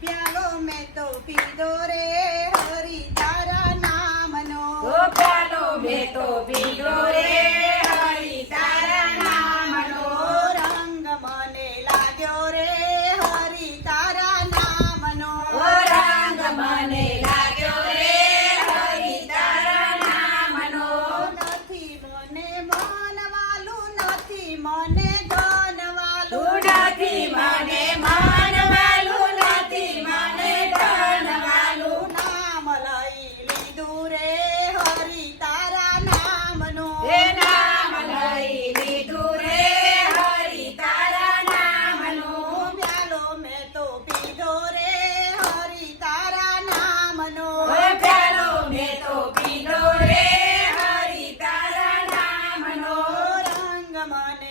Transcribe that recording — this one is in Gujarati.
પ્યાલો મેં તો પીધો રે હરી તારા નામનો પ્યાલો મેં તો પીધો રે come on.